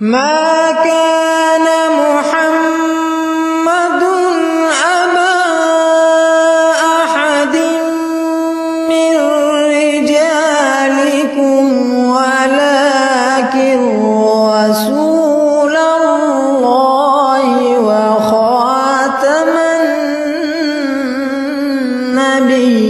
ما كان محمد أبا أحد من رجالكم ولكن رسول الله وخاتم النبيين.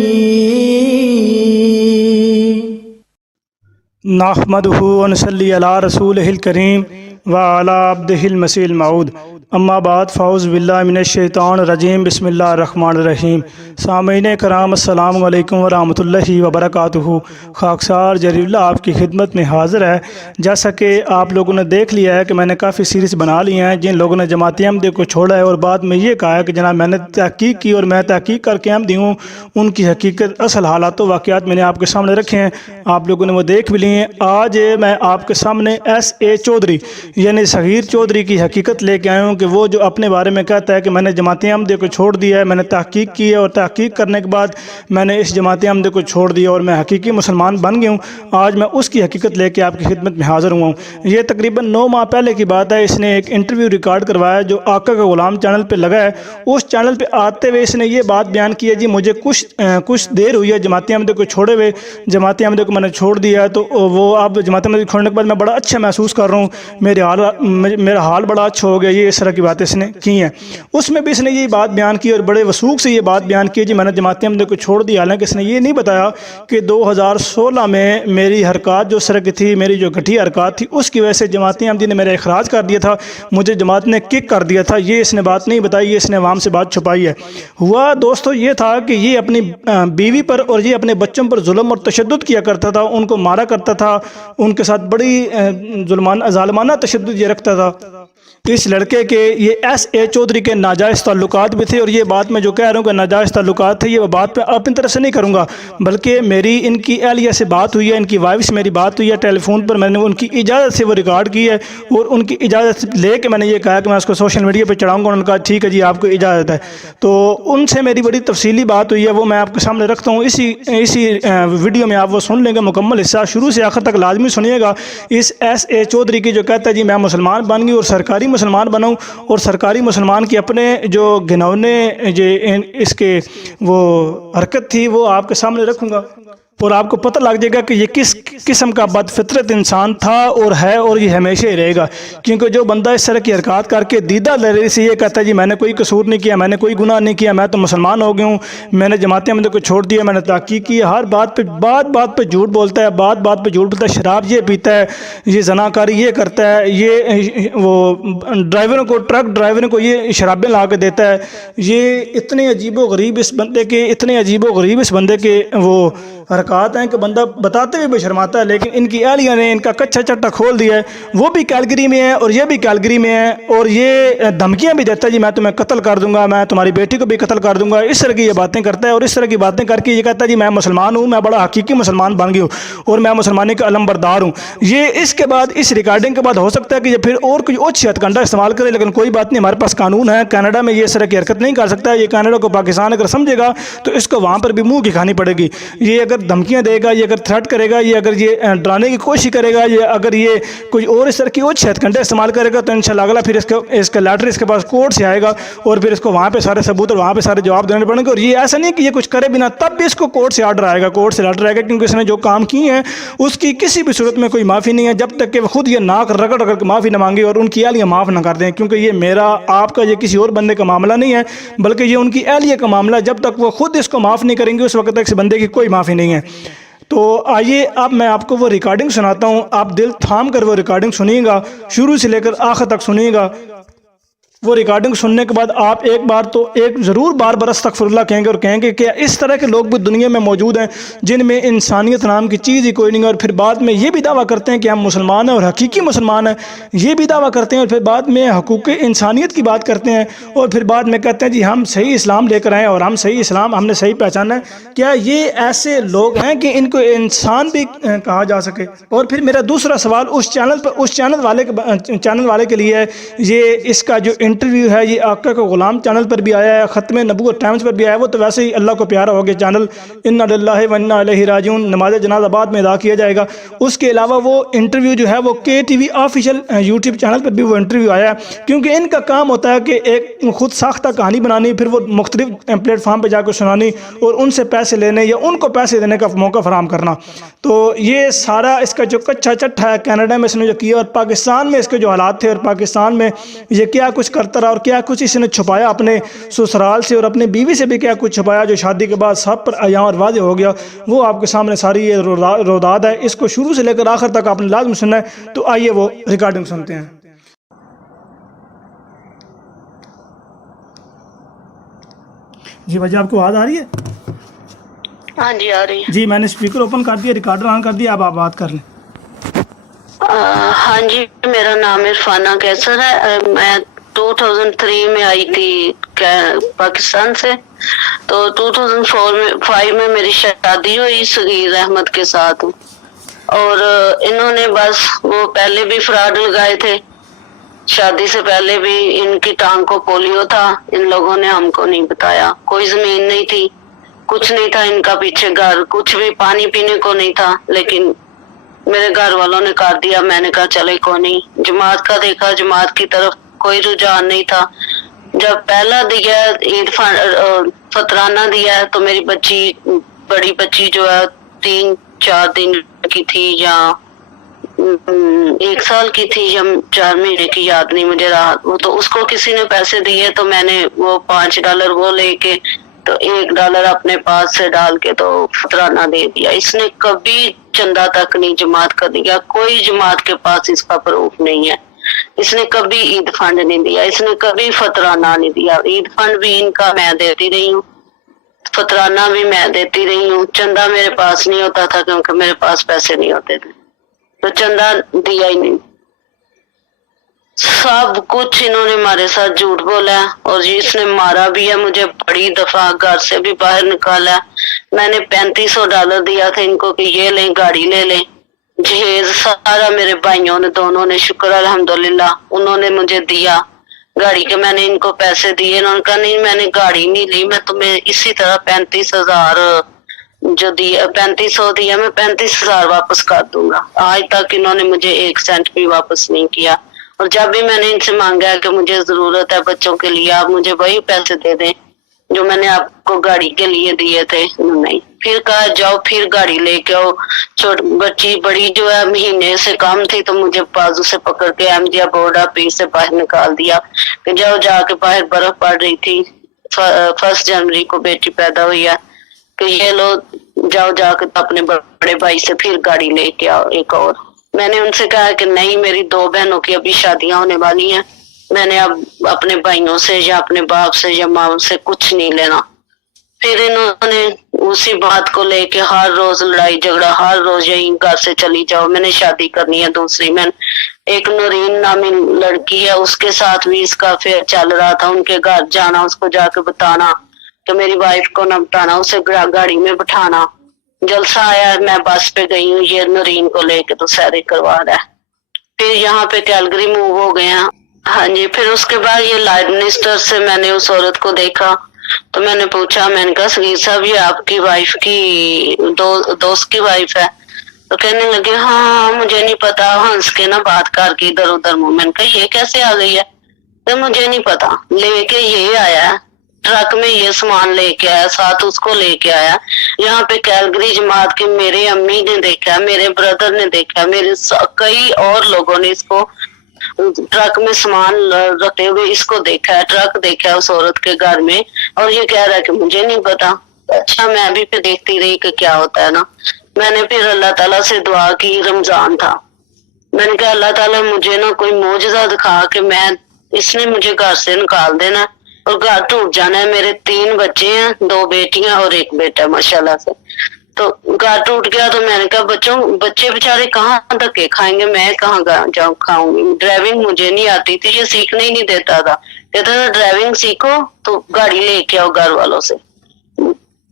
نحمده ونصلي على رسوله الكريم وعلى عبده المسيح الموعود. اما بعد فاعوذ باللہ من الشیطان الرجیم. بسم اللہ الرحمن الرحیم. سامعین کرام السلام علیکم ورحمۃ اللہ وبرکاتہ. خاکسار جلیل اللہ آپ کی خدمت میں حاضر ہے. جیسا کہ آپ لوگوں نے دیکھ لیا ہے کہ میں نے کافی سیریز بنا لی ہیں. جن لوگوں نے جماعت احمدیہ کو چھوڑا ہے اور بعد میں یہ کہا ہے کہ جناب میں نے تحقیق کی اور میں تحقیق کر کے احمدی ہوں، ان کی حقیقت اصل حالات و واقعات میں نے آپ کے سامنے رکھے ہیں. آپ لوگوں نے وہ دیکھ بھی لی ہیں. آج میں آپ کے سامنے ایس اے چودھری یعنی صغیر چودھری کی حقیقت لے کے آیا ہوں کہ وہ جو اپنے بارے میں کہتا ہے کہ میں نے جماعت احمدیہ کو چھوڑ دیا ہے، میں نے تحقیق کی ہے اور تحقیق کرنے کے بعد میں نے اس جماعت احمدیہ کو چھوڑ دیا اور میں حقیقی مسلمان بن گیا ہوں. آج میں اس کی حقیقت لے کے آپ کی خدمت میں حاضر ہوا ہوں. یہ تقریباً 9 ماہ پہلے کی بات ہے. اس نے ایک انٹرویو ریکارڈ کروایا جو آقا کا غلام چینل پہ لگا ہے. اس چینل پہ آتے ہوئے اس نے یہ بات بیان کی ہے، جی مجھے کچھ دیر ہوئی ہے جماعت احمدیہ کو چھوڑے ہوئے. جماعت احمدیہ کو میں نے چھوڑ دیا ہے تو وہ اب جماعت احمدیہ کو چھوڑنے کے بعد میں بڑا اچھا محسوس کر رہا ہوں، میرا حال بڑا اچھا ہو گیا. یہ اس طرح کی باتیں اس نے کی ہیں. اس میں بھی اس نے یہ بات بیان کی اور بڑے وثوق سے یہ بات بیان کی جی میں نے جماعت احمدیہ کو چھوڑ دیا. حالانکہ اس نے یہ نہیں بتایا کہ 2016 میں میری حرکات جو اس طرح کی تھی، میری جو گھٹیا حرکات تھی، اس کی وجہ سے جماعت احمدیہ نے میرا اخراج کر دیا تھا، مجھے جماعت نے کک کر دیا تھا. یہ اس نے بات نہیں بتائی، یہ اس نے عوام سے بات چھپائی ہے. ہوا دوستو یہ تھا کہ یہ اپنی بیوی پر اور یہ اپنے بچوں پر ظلم اور تشدد کیا کرتا تھا، ان کو مارا کرتا تھا، ان کے ساتھ بڑی ظالمانہ تشدد یہ رکھتا تھا. اس لڑکے کے یہ ایس اے چودھری کے ناجائز تعلقات بھی تھے. اور یہ بات میں جو کہہ رہا ہوں کہ ناجائز تعلقات تھے، یہ بات میں اپنی طرف سے نہیں کروں گا، بلکہ میری ان کی اہلیہ سے بات ہوئی ہے، ان کی وائف سے میری بات ہوئی ہے ٹیلی فون پر. میں نے ان کی اجازت سے وہ ریکارڈ کی ہے اور ان کی اجازت لے کے میں نے یہ کہا کہ میں اس کو سوشل میڈیا پہ چڑھاؤں گا. انہوں نے کہا ٹھیک ہے جی آپ کو اجازت ہے. تو ان سے میری بڑی تفصیلی بات ہوئی ہے، وہ میں آپ کے سامنے رکھتا ہوں. اسی ویڈیو میں آپ وہ سن لیں گے مکمل حصہ، شروع سے آخر تک لازمی سنیے گا. اس ایس اے چودھری کی جو کہتا ہے جی میں مسلمان بن گئی اور سرکاری مسلمان بناؤں اور سرکاری مسلمان کی اپنے جو گھنونے اس کے وہ حرکت تھی وہ آپ کے سامنے رکھوں گا اور آپ کو پتہ لگ جائے گا کہ یہ کس قسم کا بد فطرت انسان تھا اور ہے اور یہ ہمیشہ ہی رہے گا. کیونکہ جو بندہ اس طرح کی حرکات کر کے دیدہ دلیری سے یہ کہتا ہے جی میں نے کوئی قصور نہیں کیا، میں نے کوئی گناہ نہیں کیا، میں تو مسلمان ہو گیا ہوں، میں نے جماعت احمدیہ کو چھوڑ دیا، میں نے تحقیق کی، ہر بات پہ جھوٹ بولتا ہے، بات پہ جھوٹ بولتا ہے، شراب یہ پیتا ہے، یہ زناکاری یہ کرتا ہے، یہ وہ ٹرک ڈرائیوروں کو یہ شرابیں لا کے دیتا ہے. یہ اتنے عجیب و غریب اس بندے کے وہ حرکات ہیں کہ بندہ بتاتے ہوئے بشرماتا ہے. لیکن ان کی اہلیہ نے ان کا کچھا چٹا کھول دیا ہے. وہ بھی کیلگری میں ہے اور یہ بھی کیلگری میں ہے اور یہ دھمکیاں بھی دیتا ہے جی میں تمہیں قتل کر دوں گا، میں تمہاری بیٹی کو بھی قتل کر دوں گا. اس طرح کی یہ باتیں کرتا ہے اور اس طرح کی باتیں کر کے یہ کہتا ہے جی میں مسلمان ہوں، میں بڑا حقیقی مسلمان بن گیا ہوں اور میں مسلمانی کا علم بردار ہوں. یہ اس کے بعد اس ریکارڈنگ کے بعد ہو سکتا ہے کہ یہ پھر اور کوئی اوچھی ہتھ کنڈا استعمال کرے، لیکن کوئی بات نہیں، ہمارے پاس قانون ہے. کینیڈا میں یہ اس طرح کی حرکت نہیں کر سکتا. یہ کینیڈا کو پاکستان اگر سمجھے گا تو اس کو وہاں پر بھی منہ کی کھانی پڑے گی. یہ اگر دھمکیاں دے گا، یہ اگر تھریٹ کرے گا، یہ اگر یہ ڈرانے کی کوشش کرے گا، یہ اگر یہ کوئی اور اس طرح کی اوچھی ہتھ کنڈے استعمال کرے گا تو انشاءاللہ اگلا پھر اس کا لیٹر اس کے پاس کورٹ سے آئے گا اور پھر اس کو وہاں پہ سارے ثبوت اور وہاں پہ سارے جواب دینے پڑیں گے. اور یہ ایسا نہیں کہ یہ کچھ کرے بنا تب بھی اس کو کورٹ سے آرڈر آئے گا، کورٹ سے لیٹر آئے گا، کیونکہ اس نے جو کام کیے ہیں اس کی کسی بھی صورت میں کوئی معافی نہیں ہے جب تک کہ وہ خود یہ ناک رگڑ کر کے معافی نہ مانگے اور ان کی اہلیہ معاف نہ کر دیں. کیونکہ یہ میرا آپ کا یہ کسی اور بندے کا معاملہ نہیں ہے، بلکہ یہ ان کی اہلیہ کا معاملہ ہے. جب تک وہ خود اس کو معاف نہیں کریں گے اس وقت تک اس بندے کی کوئی معافی نہیں ہے. تو آئیے اب میں آپ کو وہ ریکارڈنگ سناتا ہوں. آپ دل تھام کر وہ ریکارڈنگ سنیے گا، شروع سے لے کر آخر تک سنیے گا. وہ ریکارڈنگ سننے کے بعد آپ ایک بار تو ضرور بار استغفر اللہ کہیں گے اور کہیں گے کہ اس طرح کے لوگ بھی دنیا میں موجود ہیں جن میں انسانیت نام کی چیز ہی کوئی نہیں ہے، اور پھر بعد میں یہ بھی دعویٰ کرتے ہیں کہ ہم مسلمان ہیں اور حقیقی مسلمان ہیں، یہ بھی دعویٰ کرتے ہیں اور پھر بعد میں حقوق انسانیت کی بات کرتے ہیں اور پھر بعد میں کہتے ہیں جی ہم صحیح اسلام لے کر آئے اور ہم صحیح اسلام ہم نے صحیح پہچانا ہے. کیا یہ ایسے لوگ ہیں کہ ان کو انسان بھی کہا جا سکے؟ اور پھر میرا دوسرا سوال اس چینل والے کے لیے ہے. یہ اس کا جو انٹرویو ہے یہ آقا کا غلام چینل پر بھی آیا ہے, ختم نبوت ٹائمز پر بھی آیا ہے, وہ تو ویسے ہی اللہ کو پیارا ہو گیا چینل, انا للہ و انا الیہ راجعون, نماز جنازہ بعد میں ادا کیا جائے گا. اس کے علاوہ وہ انٹرویو جو ہے وہ K T V official YouTube channel پر بھی وہ انٹرویو آیا ہے, کیونکہ ان کا کام ہوتا ہے کہ ایک خود ساختہ کہانی بنانی, پھر وہ مختلف پلیٹ فارم پہ جا کے سنانی اور ان سے پیسے لینے یا ان کو پیسے دینے کا موقع فراہم کرنا. تو یہ سارا اس کا جو کچا چٹھا ہے کینیڈا میں اس نے جو کیا, اور پاکستان میں اس کے جو حالات تھے, اور پاکستان میں یہ کیا کچھ کرتا رہا اور کیا کچھ اس نے چھپایا اپنے سسرال سے, اور اپنے بیوی سے بھی کیا کچھ چھپایا جو شادی کے بعد سب پر عیاں اور واضح ہو گیا, وہ آپ کے سامنے ساری یہ روداد ہے. اس کو شروع سے لے کر آخر تک آپ نے لازم سننا ہے, تو آئیے وہ ریکارڈنگ سنتے ہیں. جی بھائی آپ کو آواز آ رہی ہے؟ ہاں جی آ رہی ہے. جی میں نے اسپیکر اوپن کر دیا, ریکارڈر آن کر دیا, اب آپ بات کر لیں. ہاں جی میرا نام عرفانہ کیسر ہے. میں 2003 میں آئی تھی پاکستان سے, تو 2005 میں میری شادی ہوئی صغیر احمد کے ساتھ, اور انہوں نے بس وہ پہلے بھی فراڈ لگائے تھے, شادی سے پہلے بھی ان کی ٹانگ کو پولیو تھا, ان لوگوں نے ہم کو نہیں بتایا, کوئی زمین نہیں تھی, کچھ نہیں تھا ان کا پیچھے گھر, کچھ بھی پانی پینے کو نہیں تھا, لیکن میرے گھر والوں نے کر دیا. میں نے کہا چلے کو نہیں, جماعت کا دیکھا, جماعت کی طرف کوئی رجحان نہیں تھا. جب پہلا دیا عید فطرانہ دیا ہے تو میری بچی, بڑی بچی جو ہے 3-4 دن کی تھی یا 1 سال کی تھی یا 4 مہینے کی, یاد نہیں مجھے رہا, وہ تو اس کو کسی نے پیسے دیے, تو میں نے وہ $5 وہ لے کے تو $1 اپنے پاس سے ڈال کے تو فطرانہ دے دیا. اس نے کبھی چندہ تک نہیں جماعت کا دیا, کوئی جماعت کے پاس اس کا پروف نہیں ہے. اس نے کبھی عید فنڈ نہیں دیا, اس نے کبھی فطرانہ نہیں دیا. عید فنڈ بھی ان کا میں دیتی رہی ہوں, فطرانہ بھی میں دیتی رہی ہوں. چندہ میرے پاس نہیں ہوتا تھا کیونکہ میرے پاس پیسے نہیں ہوتے تھے, تو چندہ دیا ہی نہیں. سب کچھ انہوں نے ہمارے ساتھ جھوٹ بولا ہے, اور جس نے مارا بھی ہے, مجھے بڑی دفعہ گھر سے بھی باہر نکالا ہے. میں نے $3500 دیا تھا ان کو کہ یہ لیں گاڑی لے لیں, جہیز سارا میرے بھائیوں نے دونوں نے, شکر الحمدللہ انہوں نے مجھے دیا گاڑی کے. میں نے ان کو پیسے دیے, انہوں نے کہا نہیں میں نے گاڑی نہیں لی, میں تمہیں اسی طرح 35,000 جو دیا 3500 دیا, میں 35,000 واپس کر دوں گا. آج تک انہوں نے مجھے 1 سینٹ بھی واپس نہیں کیا, اور جب بھی میں نے ان سے مانگا کہ مجھے ضرورت ہے بچوں کے لیے, آپ مجھے وہی پیسے دے دیں جو میں نے آپ کو گاڑی کے لیے دیے تھے, انہوں نے پھر کہا جاؤ پھر گاڑی لے کے آؤ. بچی بڑی جو ہے مہینے سے کم تھی, تو مجھے بازو سے پکڑ کے احمدیہ بورڈ آفس سے باہر نکال دیا کہ جاؤ, جا کے باہر برف پڑ رہی تھی, 1 جنوری کو بیٹی پیدا ہوئی ہے, کہ یہ لو جاؤ جا کے اپنے بڑے بھائی سے پھر گاڑی لے کے آؤ ایک اور. میں نے ان سے کہا کہ نہیں, میری 2 بہنوں کی ابھی شادیاں ہونے والی ہیں, میں نے اب اپنے بھائیوں سے یا اپنے باپ سے یا ماں سے کچھ نہیں لینا. پھر انہوں نے اسی بات کو لے کے ہر روز لڑائی جھگڑا, ہر روز یہی گھر سے چلی جاؤ, میں نے شادی کرنی ہے دوسری. میں ایک نورین نامی لڑکی ہے, اس کے ساتھ بھی اس کا افیئر چل رہا تھا, ان کے گھر جانا, اس کو جا کے بتانا کہ میری وائف کو نہ بتانا, اسے گاڑی میں بٹھانا. جلسہ آیا, میں بس پہ گئی ہوں, یہ نورین کو لے کے تو سیرے کروا رہا ہے. پھر یہاں پہ کیلگری موو ہو گئے ہیں. ہاں جی, پھر اس کے بعد یہ لائٹ منسٹر سے میں نے اس عورت کو دیکھا, تو میں نے پوچھا, میں نے کہا صغیر صاحب یہ آپ کی وائف کی دوست کی وائف ہے؟ تو کہنے لگے ہاں مجھے نہیں پتا, ہنس کے نا بات کر کے ادھر ادھر منہ. میں نے کہا یہ کیسے آ گئی ہے؟ تو مجھے نہیں پتا, لے کے یہ آیا ہے ٹرک میں, یہ سامان لے کے آیا, ساتھ اس کو لے کے آیا. یہاں پہ کیلگری جماعت کے میرے امی نے دیکھا, میرے بردر نے دیکھا, میرے کئی اور لوگوں نے اس کو ٹرک میں سامان رکھتے ہوئے اس کو دیکھا ہے, ٹرک دیکھا ہے اس عورت کے گھر میں, اور یہ کہہ رہا ہے کہ مجھے نہیں پتا. اچھا میں بھی پھر دیکھتی رہی کہ کیا ہوتا ہے نا. میں نے پھر اللہ تعالیٰ سے دعا کی, رمضان تھا, میں نے کہا اللہ تعالیٰ مجھے نا کوئی معجزہ دکھا کہ میں, اس نے مجھے گھر سے نکال دینا اور گھر ٹوٹ جانا ہے. میرے 3 بچے ہیں, 2 بیٹیاں اور 1 بیٹا ماشاءاللہ سے. تو گھر ٹوٹ گیا, تو میں نے کہا بچے بیچارے کہاں دھکے کھائیں گے, میں کہاں جاؤں کھاؤں گی. ڈرائیونگ مجھے نہیں آتی تھی, یہ سیکھنے ہی نہیں دیتا تھا, کہتا تھا ڈرائیونگ سیکھو تو گاڑی لے کے آؤ گھر والوں سے.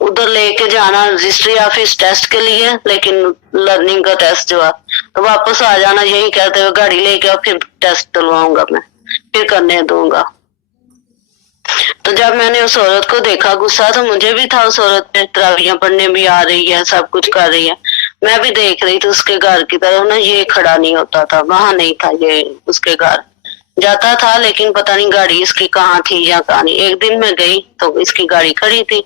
ادھر لے کے جانا رجسٹری آفس ٹیسٹ کے لیے, لیکن لرننگ کا ٹیسٹ جو ہے, تو واپس آ جانا یہی کہتے ہوئے گاڑی لے کے آؤ, پھر ٹیسٹ دلواؤں گا میں, پھر کرنے دوں گا. तो जब मैंने उस औरत को देखा, गुस्सा तो मुझे भी था उस औरत पे, तरावियां पढ़ने भी आ रही है, सब कुछ कर रही है, मैं भी देख रही थी उसके घर की तरफ ना। ये खड़ा नहीं होता था, वहां नहीं था ये, उसके घर जाता था, लेकिन पता नहीं गाड़ी इसकी कहाँ थी या कहाँ नहीं। एक दिन मैं गई तो इसकी गाड़ी खड़ी थी,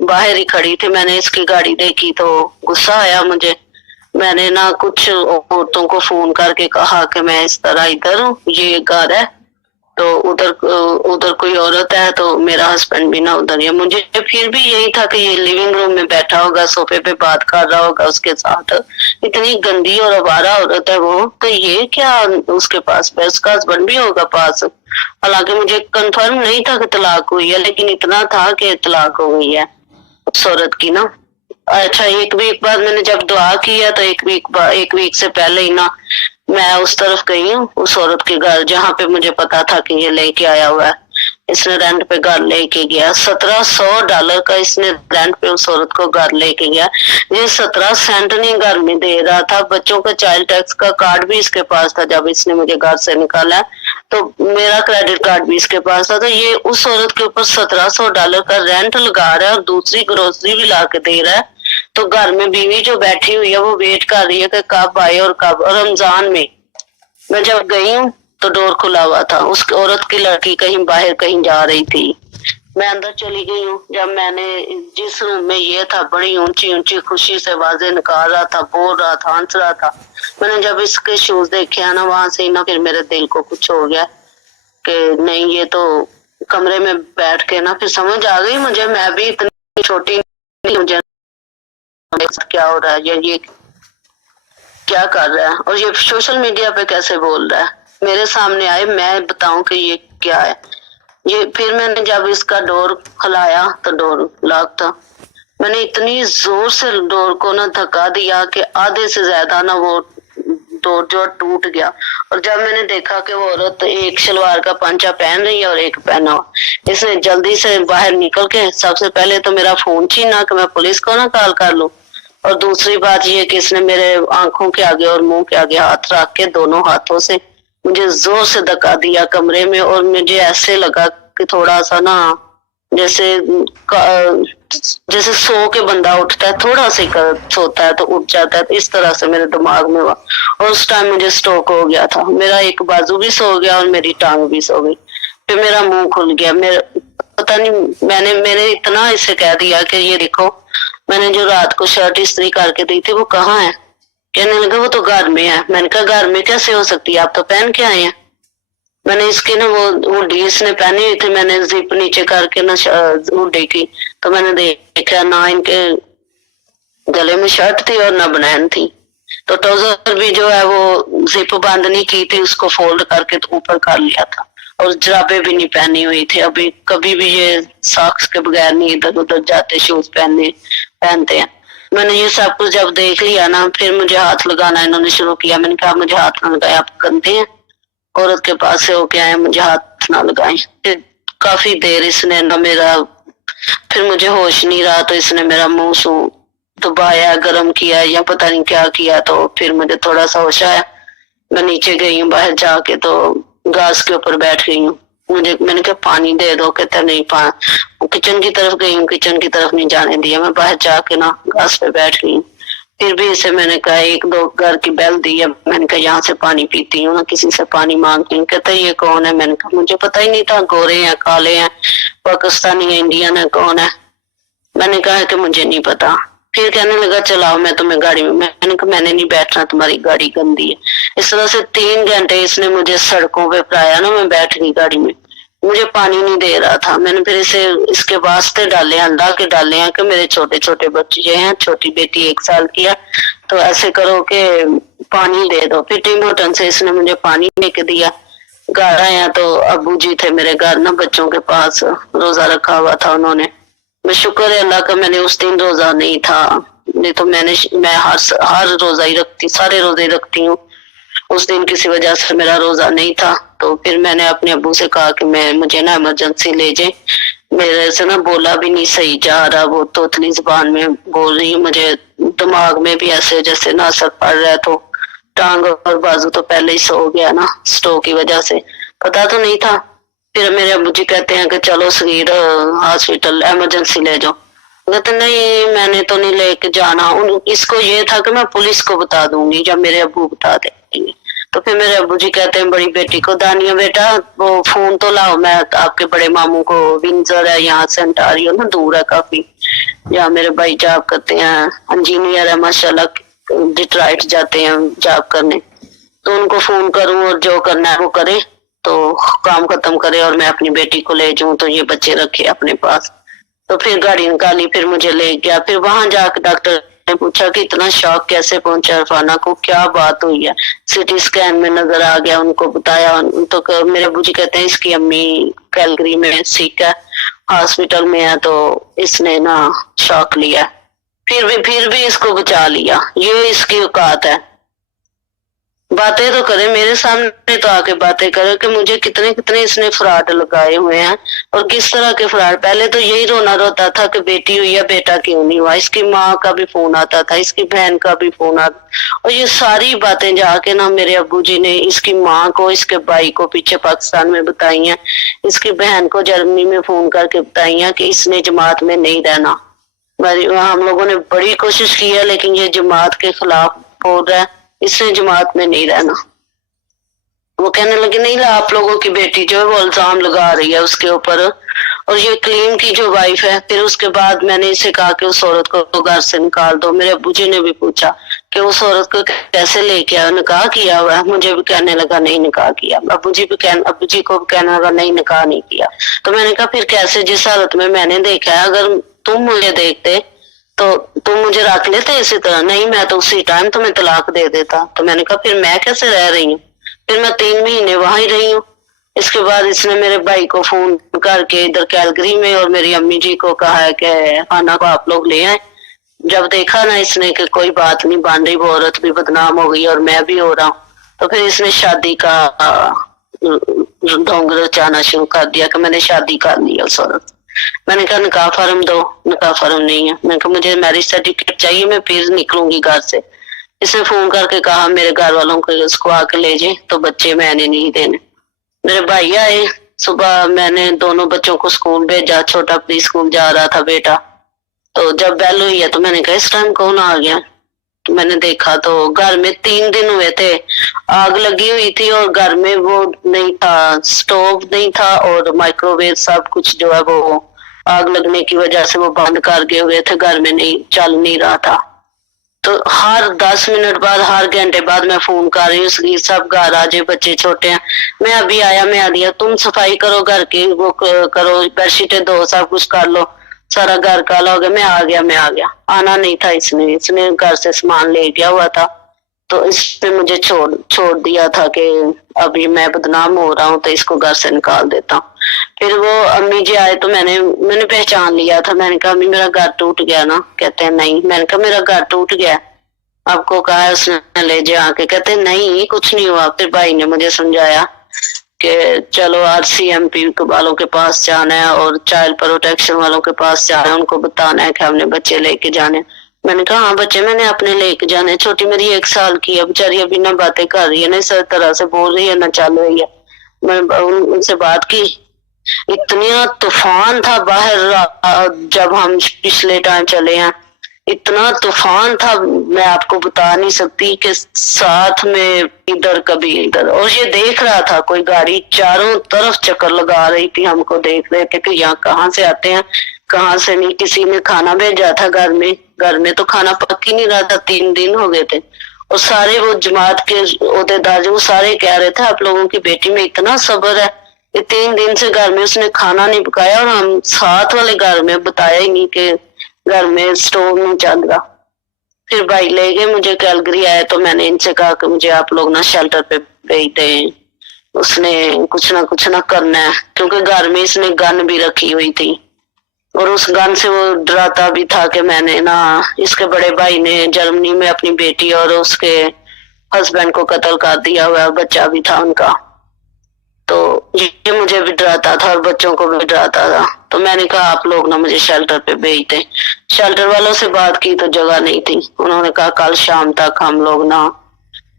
बाहर ही खड़ी थी। मैंने इसकी गाड़ी देखी तो गुस्सा आया मुझे। मैंने ना कुछ औरतों को फोन करके कहा कि मैं इस तरह इधर हूँ, ये घर है, तो उधर कोई औरत है, तो मेरा हस्बैंड भी ना उधर है। मुझे फिर भी यही था कि ये लिविंग रूम में बैठा होगा, सोफे पे बात कर रहा होगा उसके साथ। इतनी गंदी और आवारा औरत है वो, तो ये क्या उसके पास उसका हस्बैंड भी होगा पास। हालांकि मुझे कंफर्म नहीं था कि तलाक हुई है, लेकिन इतना था कि तलाक हो गई है उस औरत की ना। अच्छा, एक वीक बाद मैंने जब दुआ किया तो एक वीक से पहले ही ना मैं उस तरफ गई हूँ, उस औरत के घर, जहाँ पे मुझे पता था कि ये लेके आया हुआ है। इसने रेंट पे घर लेके गया, $1700 का इसने रेंट पे उस औरत को घर लेके गया। ये 17 सेंट नहीं घर में दे रहा था। बच्चों का चाइल्ड टैक्स का कार्ड भी इसके पास था जब इसने मुझे घर से निकाला, तो मेरा क्रेडिट कार्ड भी इसके पास था। तो ये उस औरत के ऊपर $1700 का रेंट लगा रहा है और दूसरी ग्रोसरी भी ला के दे रहा है। तो घर में बीवी जो बैठी हुई है वो वेट कर रही है कि कब आए और कब। और रमजान में मैं जब गई हूँ तो डोर खुला हुआ था, उस औरत की लड़की कहीं बाहर कहीं जा रही थी। मैं अंदर चली गई हूँ। जब मैंने जिस रूम में ये था, बड़ी ऊंची ऊंची खुशी से आवाजें निकाल रहा था, बोल रहा था, हंस रहा था। मैंने जब इसके शूज देखे है ना, वहां से ना फिर मेरे दिल को कुछ हो गया कि नहीं, ये तो कमरे में बैठ के ना फिर समझ आ गई मुझे, मैं भी इतनी छोटी नहीं, मुझे क्या हो रहा है, ये क्या कर रहा है और ये सोशल मीडिया पे कैसे बोल रहा है। मेरे सामने आए, मैं बताऊं कि ये क्या है। ये फिर मैंने जब इसका डोर खुलाया तो डोर लॉक था। मैंने इतनी जोर से डोर को ना धक्का दिया कि आधे से ज्यादा ना वो डोर जो टूट गया। और जब मैंने देखा कि वो औरत एक शलवार का पंचा पहन रही है और एक पहना हुआ, इसने जल्दी से बाहर निकल के सबसे पहले तो मेरा फोन छीना कि मैं पुलिस को ना कॉल कर लूं। और दूसरी बात ये कि इसने मेरे आंखों के आगे और मुंह के आगे हाथ रख के दोनों हाथों से मुझे जोर से धक्का दिया कमरे में। और मुझे ऐसे लगा कि थोड़ा सा ना जैसे सो के बंदा उठता है, थोड़ा सा सोता है तो उठ जाता है, तो इस तरह से मेरे दिमाग में हुआ। और उस टाइम मुझे स्ट्रोक हो गया था। मेरा एक बाजू भी सो गया और मेरी टांग भी सो गई। फिर मेरा मुंह खुल गया। मेरा पता नहीं, मैंने इतना इसे कह दिया कि ये देखो, मैंने जो रात को शर्ट इस्त्री करके दी थी वो कहाँ है। कहने लगा वो तो घर में है। मैंने कहा घर में कैसे हो सकती है, आप तो पहन के आए हैं। मैंने इसकी ना वो हुडी इसने पहनी हुई थी, मैंने जिप नीचे करके ना हुडी की, तो मैंने देखा ना इनके गले में शर्ट थी और ना बनैन थी। तो ट्राउजर भी जो है वो जिप बंद नहीं की थी, उसको फोल्ड करके तो ऊपर कर लिया था। और जराबे भी नहीं पहनी हुई थी। अभी कभी भी ये सॉक्स के बगैर नहीं इधर उधर जाते, शूज पहनते हैं। मैंने ये सब कुछ जब देख लिया ना, फिर मुझे हाथ लगाना इन्होंने शुरू किया। मैंने कहा मुझे हाथ ना लगाए, आप गंदे हैं, औरत के पास से होके आए, मुझे हाथ ना लगाए। फिर काफी देर इसने ना मेरा, फिर मुझे होश नहीं रहा तो इसने मेरा मुंह सू दबाया, गर्म किया या पता नहीं क्या किया। तो फिर मुझे थोड़ा सा होश आया। मैं नीचे गई हूँ, बाहर जाके तो घास के ऊपर बैठ गई हूँ। मैंने कहा पानी दे दो, कहता नहीं। किचन की तरफ गई हूँ, किचन की तरफ नहीं जाने दिया। मैं बाहर जाके ना घास पे बैठ गई हूँ। फिर भी इसे मैंने कहा, एक दो घर की बेल दी है, मैंने कहा यहाँ से पानी पीती हूँ ना, किसी से पानी मांगती हूँ। कहता ये कौन है। मैंने कहा मुझे पता ही नहीं था, गोरे हैं, काले हैं, पाकिस्तानी है, इंडियन है, कौन है। मैंने कहा कि मुझे नहीं पता। फिर कहने लगा चलाओ मैं तुम्हें गाड़ी में। मैंने कहा मैंने नहीं बैठना, तुम्हारी गाड़ी गंदी है। इस तरह से 3 घंटे इसने मुझे सड़कों पे पराया ना, मैं बैठ गई गाड़ी में। मुझे पानी नहीं दे रहा था। मैंने फिर इसके वास्ते डाले, अल्लाह के डाले हैं कि मेरे छोटे छोटे बच्चे हैं, छोटी बेटी 1 साल की है, तो ऐसे करो कि पानी दे दो। फिर टिम होटल से इसने मुझे पानी लेके दिया। घर आया तो अबू जी थे मेरे घर ना, बच्चों के पास रोजा रखा हुआ था उन्होंने। मैं शुक्र है अल्लाह का, मैंने उस दिन रोजा नहीं था, नहीं तो मैं हर रोजा ही रखती, सारे रोजे रखती हूँ। उस दिन किसी वजह से मेरा रोजा नहीं था। तो फिर मैंने अपने अब्बू से कहा कि मुझे ना इमरजेंसी ले जाए। मेरे से ना बोला भी नहीं सही जा रहा, वो तोतली जुबान में बोल रही हूँ। मुझे दिमाग में भी ऐसे जैसे ना असर पड़ रहा है, तो टांग और बाजू तो पहले ही सो गया ना, स्ट्रोक की वजह से। पता तो नहीं था। फिर मेरे अब्बू जी कहते हैं कि चलो सगीर हॉस्पिटल इमरजेंसी ले जाओ। कहते नहीं मैंने तो नहीं लेके जाना। इसको ये था कि मैं पुलिस को बता दूंगी जब मेरे अब्बू बता देंगे। तो फिर मेरे अब्बू जी कहते हैं बड़ी बेटी को, दानिया बेटा वो फोन तो लाओ, मैं आपके बड़े मामू को, विंजर है यहाँ से अंटारियो ना दूर है काफी, जहाँ मेरे भाई जॉब करते हैं, इंजीनियर है माशाल्लाह, डिट्रॉइट जाते हैं जॉब करने, तो उनको फोन करूं और जो करना है वो करे तो काम खत्म करे और मैं अपनी बेटी को ले जाऊं तो ये बच्चे रखे अपने पास। तो फिर गाड़ी निकाली, फिर मुझे ले गया। फिर वहां जाकर डॉक्टर ने पूछा कि इतना शॉक कैसे पहुंचा इरफाना को, क्या बात हुई है। सिटी स्कैन में नजर आ गया, उनको बताया तो मेरे अब्बू जी कहते हैं इसकी अम्मी कैलगरी में सिक है, हॉस्पिटल में है, तो इसने ना शॉक लिया। फिर भी इसको बचा लिया। ये इसकी औकात है। बातें तो करे मेरे सामने, तो आके बातें करे कि मुझे कितने कितने इसने फ्रॉड लगाए हुए हैं और किस तरह के फ्रॉड। पहले तो यही रोना रोता था कि बेटी हुई है, बेटा क्यों नहीं हुआ। इसकी माँ का भी फोन आता था, इसकी बहन का भी फोन आता, और ये सारी बातें जाके ना मेरे अब्बू जी ने इसकी माँ को, इसके भाई को पीछे पाकिस्तान में बताई हैं, इसकी बहन को जर्मनी में फोन करके बताई हैं कि इसने जमात में नहीं रहना। हम लोगों ने बड़ी कोशिश की है लेकिन ये जमात के खिलाफ बोल रहा है, इसने जमात में नहीं रहना। वो कहने लगे नहीं आप लोगों की बेटी जो है वो इल्जाम लगा रही है उसके ऊपर, और ये कलीम की जो वाइफ है। फिर उसके बाद मैंने इसे कहा कि उस औरत को घर से निकाल दो। मेरे अब्बू जी ने भी पूछा कि उस औरत को कैसे लेके आया, निकाह किया हुआ है। मुझे भी कहने लगा नहीं निकाह किया। अब्बू जी को भी कहने लगा नहीं निकाह नहीं किया। तो मैंने कहा फिर कैसे, जिस हालत में मैंने देखा है, अगर तुम मुझे देखते तो तुम मुझे रख लेते इसी तरह। नहीं मैं तो उसी टाइम तुम्हें तलाक दे देता। तो मैंने कहा फिर मैं कैसे रह रही हूँ। फिर मैं 3 महीने वहां ही रही हूँ। इसके बाद इसने मेरे भाई को फोन करके इधर कैलगरी में और मेरी अम्मी जी को कहा है कि खाना को आप लोग ले आए। जब देखा ना इसने कि कोई बात नहीं बन रही, वो औरत भी बदनाम हो गई और मैं भी हो रहा हूँ, तो फिर इसने शादी का ढोंग रचाना शुरू कर दिया कि मैंने शादी कर ली उस औरत। मैंने कहा निकाह फॉर्म दो। निकाह फॉर्म नहीं है। मैंने कहा मुझे मैरिज सर्टिफिकेट चाहिए, मैं फिर निकलूंगी घर से। इसने फोन करके कहा मेरे घर वालों को उसको आके ले जाए, तो बच्चे मैंने नहीं देने। मेरे भाई आए सुबह, मैंने दोनों बच्चों को स्कूल भेजा। छोटा प्री स्कूल जा रहा था बेटा। तो जब बेल हुई है तो मैंने कहा इस टाइम कौन आ गया। तो मैंने देखा तो घर में 3 दिन हुए थे, आग लगी हुई थी और घर में वो नहीं था, स्टोव नहीं था और माइक्रोवेव सब कुछ जो है वो आग लगने की वजह से वो बंद कर गए हुए थे, घर में नहीं चल नहीं रहा था। तो हर 10 मिनट बाद, हर घंटे बाद मैं फोन कर रही हूँ सब घर आ जाए, बच्चे छोटे हैं, मैं अभी आया, मैं आ गया, तुम सफाई करो घर की, वो करो, बेडशीटें धो, सब कुछ कर लो, सारा घर काला हो गया। मैं आ गया। आना नहीं था इसने घर से सामान ले गया हुआ था। तो इसने मुझे छोड़ दिया था कि अभी मैं बदनाम हो रहा हूँ तो इसको घर से निकाल देता हूँ। फिर वो अम्मी जी आए तो मैंने पहचान लिया था। मैंने कहा अम्मी मेरा घर टूट गया ना। कहते हैं नहीं। मैंने कहा मेरा घर टूट गया, आपको कहा है उसने ले जा आके। कहते नहीं कुछ नहीं हुआ। फिर भाई ने मुझे समझाया कि चलो RCMP वालों के पास जाना है और चाइल्ड प्रोटेक्शन वालों के पास जाना है, उनको बताना है कि हमने बच्चे लेके जाने। मैंने कहा हाँ बच्चे मैंने अपने लेके जाने। छोटी मेरी 1 साल की है, बेचारी अभी ना बातें कर रही है, ना इस तरह से बोल रही है, ना चल रही है। मैं उनसे बात की। इतना तूफान था बाहर जब हम पिछले टाइम चले हैं, इतना तूफान था मैं आपको बता नहीं सकती कि साथ में इधर कभी इधर। और ये देख रहा था कोई गाड़ी चारों तरफ चक्कर लगा रही थी, हमको देख रहे थे कि यहाँ कहाँ से आते हैं कहाँ से नहीं। किसी ने खाना भेजा था घर में तो खाना पक ही नहीं रहा था, 3 दिन हो गए थे। और सारे वो जमात के ओहदेदार वो सारे कह रहे थे आप लोगों की बेटी में इतना सब्र है, ये 3 दिन से घर में उसने खाना नहीं पकाया। और हम साथ वाले घर में बताया ही नहीं कि घर में स्टोव नहीं चल रहा। फिर भाई ले गए मुझे, कैलगरी आए तो मैंने इनसे कहा कि मुझे आप लोग ना शेल्टर पे भेज दें, उसने कुछ ना करना है, क्योंकि घर में इसने गन भी रखी हुई थी और उस गन से वो डराता भी था कि मैंने ना, इसके बड़े भाई ने जर्मनी में अपनी बेटी और उसके हस्बैंड को कत्ल कर दिया हुआ, बच्चा भी था उनका। तो ये मुझे भी डराता था और बच्चों को भी डराता था। तो मैंने कहा आप लोग ना मुझे शेल्टर पे भेज दें। शेल्टर वालों से बात की तो जगह नहीं थी। उन्होंने कहा कल शाम तक हम लोग ना,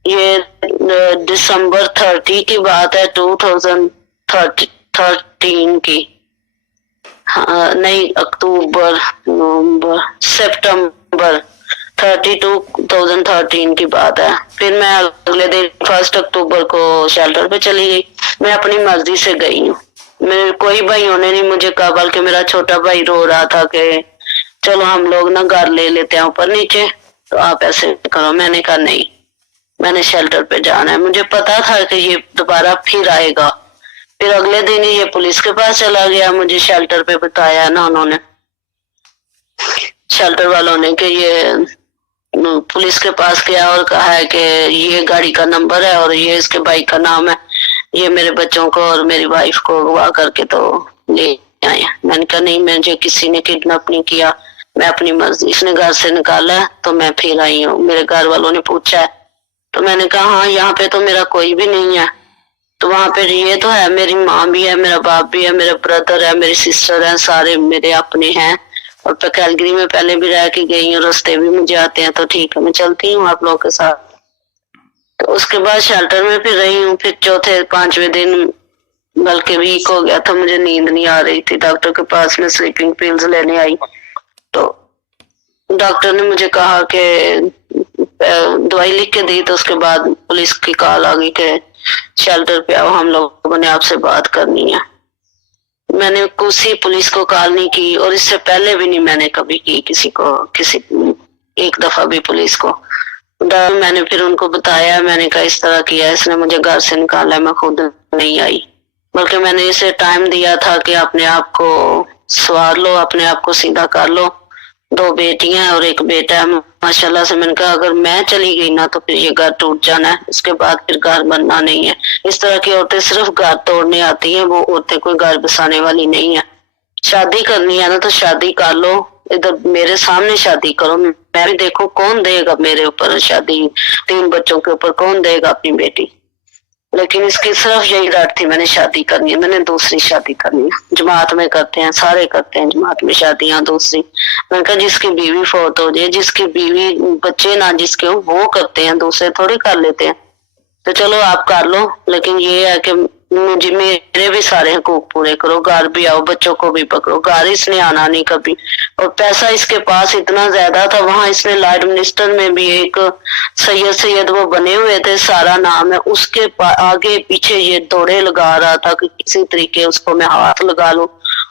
ये दिसंबर 30 की बात है 2030 2013 की, हाँ नहीं, अक्टूबर नवंबर सितंबर 2013 की बात है। फिर मैं अगले दिन 1 अक्टूबर को शेल्टर पे चली गई। मैं अपनी मर्जी से गई हूँ, मेरे कोई भाइयों ने नहीं मुझे कहा, बल्कि मेरा छोटा भाई रो रहा था कि चलो हम लोग ना घर ले लेते हैं ऊपर नीचे, तो आप ऐसे करो। मैंने कहा नहीं, मैंने शेल्टर पे जाना है। मुझे पता था कि ये दोबारा फिर आएगा। फिर अगले दिन ही ये पुलिस के पास चला गया, मुझे शेल्टर पे बताया ना उन्होंने, शेल्टर वालों ने, कि ये पुलिस के पास गया और कहा है कि ये गाड़ी का नंबर है और ये इसके बाइक का नाम है, ये मेरे बच्चों को और मेरी वाइफ को अगवा करके तो ले आए। मैंने कहा नहीं, मुझे किसी ने किडनैप नहीं किया, मैं अपनी मर्जी, इसने घर से निकाला है तो मैं फिर आई हूँ। मेरे घर वालों ने पूछा है तो मैंने कहा हाँ, यहाँ पे तो मेरा कोई भी नहीं है। तो वहां पे ये तो है, मेरी माँ भी है, मेरा बाप भी है, मेरा ब्रदर है, मेरी सिस्टर है, सारे मेरे अपने हैं। और मैं कैलगरी में पहले भी रह के गई हूँ, रास्ते भी मुझे आते हैं, तो ठीक है मैं चलती हूँ आप लोगों के साथ। तो उसके बाद शेल्टर में फिर रही हूँ। फिर चौथे 5वें दिन बल्कि वीक हो गया था, मुझे नींद नहीं आ रही थी। डॉक्टर के पास में स्लीपिंग पिल्स लेने आई तो डॉक्टर ने मुझे कहा कि दवाई लिख के दी। तो उसके बाद पुलिस की कॉल आ गई कि शेल्टर पे आओ, हम लोगों ने आपसे बात करनी है। मैंने किसी पुलिस को कॉल नहीं की और इससे पहले भी नहीं मैंने कभी की किसी एक दफा भी पुलिस को। मैंने फिर उनको बताया, मैंने कहा इस तरह किया, इसने मुझे घर से निकाला, मैं खुद नहीं आई, बल्कि मैंने इसे टाइम दिया था कि अपने आप को संवार लो, अपने आप को सीधा कर लो। 2 बेटियां हैं और 1 बेटा है माशाल्लाह से। मैंने कहा अगर मैं चली गई ना तो फिर ये घर टूट जाना है, इसके बाद फिर घर बनना नहीं है। इस तरह की औरतें सिर्फ घर तोड़ने आती हैं, वो औरतें कोई घर बसाने वाली नहीं है। शादी करनी है ना तो शादी कर लो, इधर मेरे सामने शादी करो, मैं भी देखो कौन देगा मेरे ऊपर शादी, 3 बच्चों के ऊपर कौन देगा अपनी बेटी। लेकिन इसकी सिर्फ यही रट थी, मैंने शादी करनी है, मैंने दूसरी शादी करनी है। जमात में करते हैं, सारे करते हैं जमात में शादियां दूसरी। मैंने कहा जिसकी बीवी फौत हो जाए, जिसकी बीवी बच्चे ना जिसके हो, वो करते हैं, दूसरे थोड़ी कर लेते हैं। तो चलो आप कर लो, लेकिन ये है कि मुझे मेरे भी सारे हकूक पूरे करो, घर भी आओ, बच्चों को भी पकड़ो। घर इसने आना नहीं कभी, और पैसा इसके पास इतना ज्यादा था। वहां इसने लॉर्ड मिनिस्टर में भी एक सैयद वो बने हुए थे, सारा नाम है, उसके आगे पीछे ये दौड़े लगा रहा था कि किसी तरीके उसको मैं हाथ लगा लूं।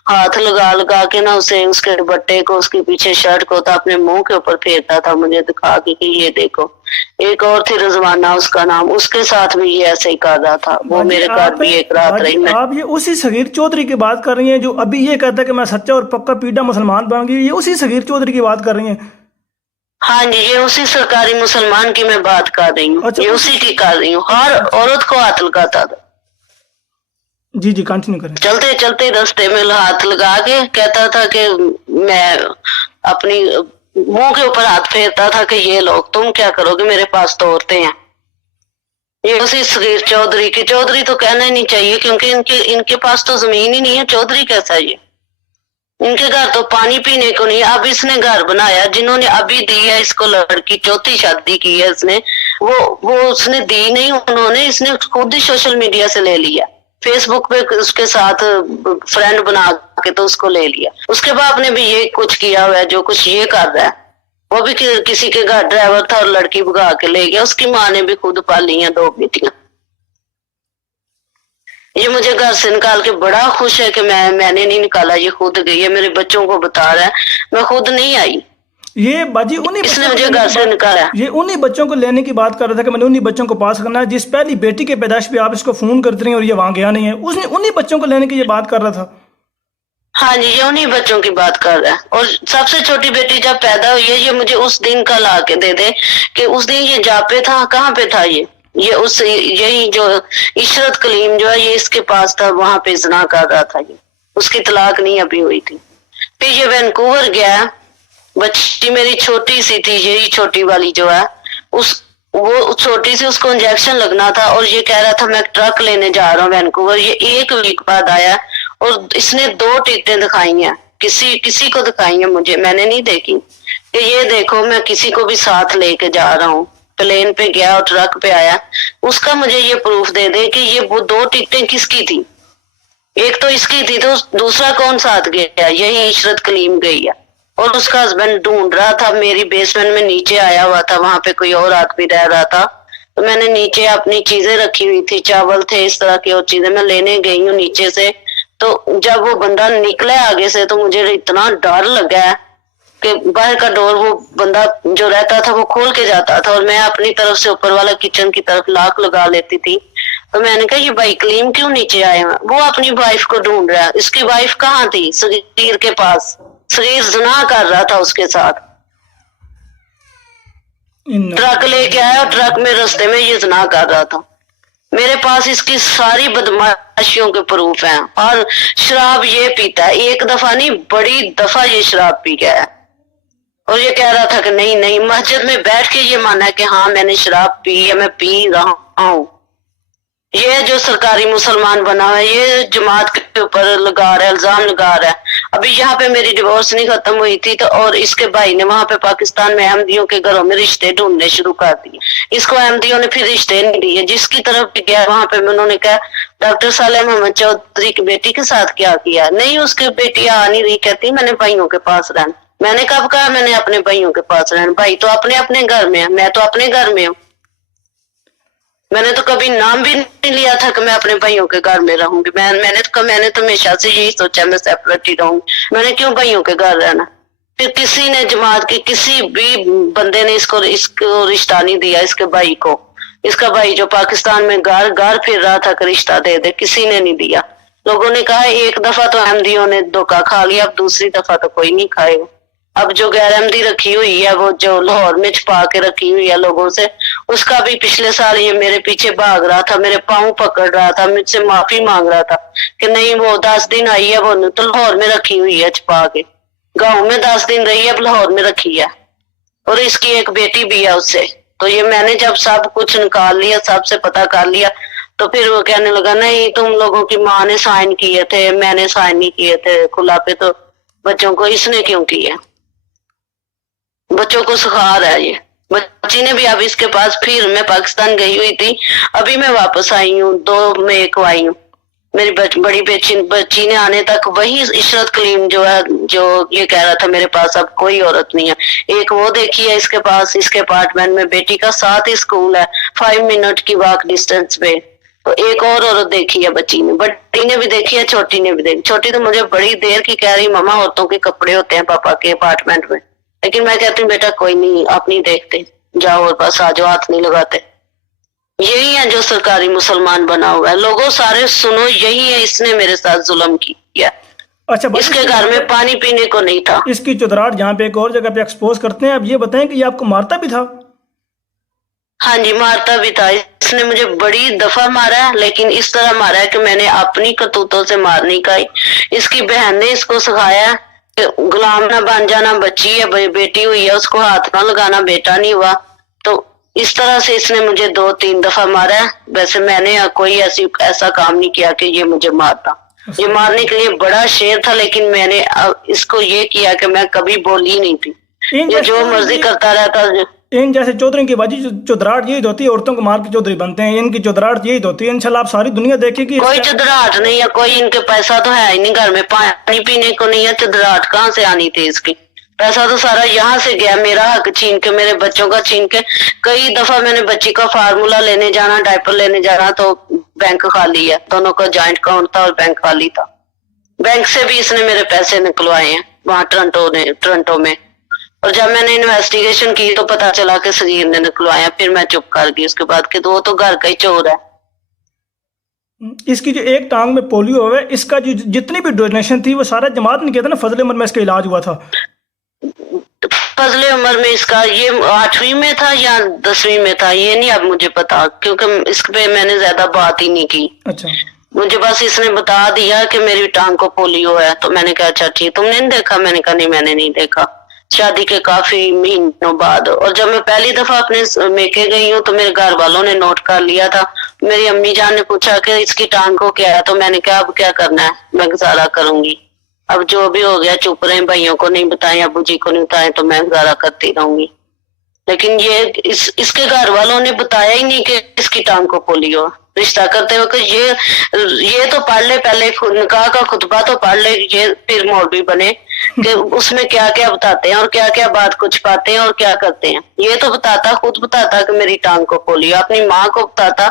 हाथ लगा के ना उसे, उसके दुपट्टे को, उसके पीछे शर्ट को था, अपने मुंह के ऊपर फेरता था, मुझे दिखा के कि ये देखो। एक और थी रजवाना उसका नाम, उसके साथ भी ये ऐसे ही कर रहा था। वो मेरे घर भी एक रात रही। आप ये उसी सगीर चौधरी की बात कर रही हैं जो अभी ये कहता है कि मैं सच्चा और पक्का पीढ़ा मुसलमान बन गई, ये उसी सगीर चौधरी की बात कर रही हैं? हाँ जी, ये उसी सरकारी मुसलमान की मैं बात कर रही हूँ। अच्छा, ये उसी की कर रही हूँ। हर औरत को हाथ लगाता था। जी जी कंटिन्यू करें। चलते चलते रास्ते में हाथ लगा के कहता था कि मैं अपनी मुंह के ऊपर हाथ फेरता था कि ये लोग तुम क्या करोगे, मेरे पास तो औरतें हैं। ये उसी सगीर चौधरी की, चौधरी तो कहना ही नहीं चाहिए क्योंकि इनके पास तो जमीन ही नहीं है। चौधरी कैसा है ये? इनके घर तो पानी पीने को नहीं। अब इसने घर बनाया, जिन्होंने अभी दी है इसको लड़की, 4थी शादी की है इसने, वो उसने दी नहीं, उन्होंने, इसने खुद ही सोशल मीडिया से ले लिया, फेसबुक पे उसके साथ फ्रेंड बना के तो उसको ले लिया। उसके बाप ने भी ये कुछ किया हुआ है, जो कुछ ये कर रहा है। वो भी किसी के घर ड्राइवर था और लड़की भगा के ले गया। उसकी माँ ने भी खुद पाली हैं 2 बेटियां। ये मुझे घर से निकाल के बड़ा खुश है कि मैंने नहीं निकाला, ये खुद गई है, मेरे बच्चों को बता रहा है, मैं खुद नहीं आई। ये बाजी उन्हीं इसने मुझे घर से निकाला। ये उन्हीं बच्चों को लेने की बात कर रहा था कि मैंने उन्हीं बच्चों को पास करना है जिस पहली बेटी के पैदाइश पे आप इसको फोन करते रही और ये वहां गया नहीं है। उसने उन्हीं बच्चों को लेने की ये बात कर रहा था। हाँ जी, ये उन्हीं बच्चों की बात कर रहा है। और सबसे छोटी बेटी जब पैदा हुई है, ये मुझे उस दिन का ला के दे दे कि उस दिन ये जा पे था, कहाँ पे था ये यही जो इशरत कलीम जो है, ये इसके पास था, वहां पे जना कर रहा था ये। उसकी तलाक नहीं अभी हुई थी। फिर ये वैनकूवर गया, बच्ची मेरी छोटी सी थी, यही छोटी वाली जो है, वो छोटी सी, उसको इंजेक्शन लगना था और ये कह रहा था मैं ट्रक लेने जा रहा हूँ वैनकूवर। ये 1 वीक बाद आया और इसने 2 टिकटें दिखाई हैं, किसी को दिखाई है, मैंने नहीं देखी, कि ये देखो मैं किसी को भी साथ लेके जा रहा हूँ। प्लेन पे गया और ट्रक पे आया, उसका मुझे ये प्रूफ दे दे कि ये वो 2 टिकटें किसकी थी। एक तो इसकी थी, तो दूसरा कौन साथ गया? यही इशरत कलीम गई है। और उसका हस्बैंड ढूंढ रहा था, मेरी बेसमेंट में नीचे आया हुआ था, वहां पे कोई और आदमी रह रहा था। तो मैंने नीचे अपनी चीजें रखी हुई थी, चावल थे, इस तरह की और चीजें मैं लेने गई हूँ नीचे से। तो जब वो बंदा निकला आगे से तो मुझे इतना डर लगा कि बाहर का डोर वो बंदा जो रहता था वो खोल के जाता था, और मैं अपनी तरफ से ऊपर वाला किचन की तरफ लॉक लगा लेती थी। तो मैंने कहा ये भाई कलीम क्यों नीचे आए हैं? वो अपनी वाइफ को ढूंढ रहा है। इसकी वाइफ कहाँ थी? सगीर के पास, सगीर ज़िना कर रहा था उसके साथ। ट्रक लेके आया और ट्रक में रास्ते में ये ज़िना कर रहा था। मेरे पास इसकी सारी बदमाशियों के प्रूफ हैं। और शराब ये पीता है, एक दफा नहीं बड़ी दफा ये शराब पी गया है। और ये कह रहा था कि नहीं नहीं, मस्जिद में बैठ के ये माना है कि हाँ मैंने शराब पी है, मैं पी रहा हूँ। ये जो सरकारी मुसलमान बना हुआ है, ये जमात के ऊपर लगा रहा है, इल्जाम लगा रहा है। अभी यहाँ पे मेरी डिवोर्स नहीं खत्म हुई थी तो और इसके भाई ने वहां पे पाकिस्तान में अहमदियों के घरों में रिश्ते ढूंढने शुरू कर दिए। इसको अहमदियों ने फिर रिश्ते नहीं दिए। जिसकी तरफ भी गया वहां पे उन्होंने कहा डॉक्टर सालेह मोहम्मद चौधरी की बेटी के साथ क्या किया? नहीं, उसकी बेटी आ नहीं रही, कहती मैंने भाइयों के पास रहना। मैंने कब कहा मैंने अपने भाइयों के पास रहना? भाई तो अपने अपने घर में है, मैं तो अपने घर में हूँ। मैंने तो कभी नाम भी नहीं लिया था कि मैं अपने भाइयों के घर में रहूंगी। मैंने तो हमेशा से यही सोचा मैं सेपरेट ही रहूंगी। मैंने क्यों भाइयों के घर रहना? फिर किसी ने जमात के किसी भी बंदे ने इसको रिश्ता नहीं दिया, इसके भाई को। इसका भाई जो पाकिस्तान में घर घर फिर रहा था कि रिश्ता दे दे, किसी ने नहीं दिया। लोगों ने कहा एक दफा तो अहमदियों ने धोखा खा लिया, अब दूसरी दफा तो कोई नहीं खाएगा। अब जो गैर अहमदी रखी हुई है, वो जो लाहौर में छुपा के रखी हुई है लोगों से, उसका भी पिछले साल ये मेरे पीछे भाग रहा था, मेरे पाँव पकड़ रहा था, मुझसे माफी मांग रहा था कि नहीं वो 10 दिन आई है, वो तो लाहौर में रखी हुई है छुपा के। गाँव में 10 दिन रही है, अब लाहौर में रखी है। और इसकी एक बेटी भी है उससे। तो ये मैंने जब सब कुछ निकाल लिया, सबसे पता कर लिया, तो फिर वो कहने लगा नहीं तुम लोगों की माँ ने साइन किए थे, मैंने साइन नहीं किए थे खुला पे, तो बच्चों को इसने क्यों किया? बच्चों को सिखा रहा है ये। बच्ची ने भी अब इसके पास, फिर मैं पाकिस्तान गई हुई थी, अभी मैं वापस आई हूँ, 2 मई को आई हूँ। मेरी बड़ी बच्ची ने आने तक वही इशरत कलीम जो है, जो ये कह रहा था मेरे पास अब कोई औरत नहीं है। एक वो देखी है इसके पास, इसके अपार्टमेंट में बेटी का साथ ही स्कूल है, 5 मिनट की वॉक डिस्टेंस पे। तो एक और औरत देखी है बच्ची ने, बड़ी ने भी देखी है, छोटी ने भी देखी। छोटी तो मुझे बड़ी देर की कह रही मम्मा औरतों के कपड़े होते हैं पापा के अपार्टमेंट में, लेकिन मैं कहती हूँ बेटा कोई नहीं, आप नहीं देखते, जाओ और बस आ जाओ, हाथ नहीं लगाते। यही है जो सरकारी मुसलमान बना हुआ है। लोगों सारे सुनो, यही है इसने मेरे साथ जुल्म किया। अच्छा, इसके घर में पानी पीने को नहीं था। इसकी चुदराहट जहाँ पे एक और जगह पे एक्सपोज करते हैं, अब ये बताएं कि ये आपको मारता भी था? हाँ जी, मारता भी था। इसने मुझे बड़ी दफा मारा है, लेकिन इस तरह मारा है कि मैंने अपनी करतूतों से मार नहीं खाई। इसकी बहन ने इसको सिखाया कि गुलाम ना बन जाना, बच्ची है, बेटी हुई है, उसको हाथ ना लगाना, बेटा नहीं हुआ। तो इस तरह से इसने मुझे 2-3 दफा मारा है। वैसे मैंने कोई ऐसा काम नहीं किया कि ये मुझे मारता। ये मारने के लिए बड़ा शेर था, लेकिन मैंने इसको ये किया कि मैं कभी बोली नहीं थी। ये जो मर्जी करता रहता। इन जैसे चौधरी की बाजी चुदराहट यही होती है, औरतों को मार के चौधरी बनते हैं, इनकी चुदराहट यही होती है। इंशाल्लाह आप सारी दुनिया देखेगी। कोई चुदराहट नहीं है, कोई इनके पैसा तो है ही नहीं, घर में पानी पीने को नहीं है, चुदराहट कहाँ से आनी थी इसकी? पैसा तो सारा यहाँ से गया, मेरा हक छीन के, मेरे बच्चों का छीन के। कई दफा मैंने बच्ची का फार्मूला लेने जाना, डायपर लेने जाना, तो बैंक खाली है। दोनों का जॉइंट अकाउंट था और बैंक खाली था। बैंक से भी इसने मेरे पैसे निकलवाए हैं वहां टोरंटो में। और जब मैंने इन्वेस्टिगेशन की तो पता चला कि सगीर ने निकलवाया। फिर मैं चुप कर गई उसके बाद कि वो तो घर का ही चोर है। इसकी जो एक टांग में पोलियो है, इसका जो जितनी भी डोनेशन थी वो सारा जमात ने किया था ना, फजले उमर में इसका इलाज हुआ था। फजले उमर में इसका ये 8वीं में था या 10वीं में था, ये नहीं अब मुझे पता, क्योंकि इस पे मैंने ज्यादा बात ही नहीं की। अच्छा, मुझे बस इसने बता दिया कि मेरी टांग को पोलियो है। तो मैंने कहा अच्छा ठीक, तुमने नहीं देखा? मैंने कहा नहीं मैंने नहीं देखा। शादी के काफी महीनों बाद, और जब मैं पहली दफा अपने मेके गई हूँ तो मेरे घर वालों ने नोट कर लिया था। मेरी अम्मी जान ने पूछा कि इसकी टांग को क्या है, तो मैंने कहा अब क्या करना है, मैं गुजारा करूंगी। अब जो भी हो गया चुप रहे, भाइयों को नहीं बताएं, अबू जी को नहीं बताएं, तो मैं गुजारा करती रहूंगी। لیکن یہ اس کے گھر والوں نے بتایا ہی نہیں کہ اس کی ٹانگ کو پولیو رشتہ کرتے وقت یہ تو پڑھ لے پہلے نکاح کا خطبہ تو پڑھ لے، یہ پھر مولوی بنے کہ اس میں کیا کیا بتاتے ہیں اور کیا کیا بات کچھ پاتے ہیں اور کیا کرتے ہیں۔ یہ تو خود بتاتا کہ میری ٹانگ کو پولیو، اپنی ماں کو بتاتا،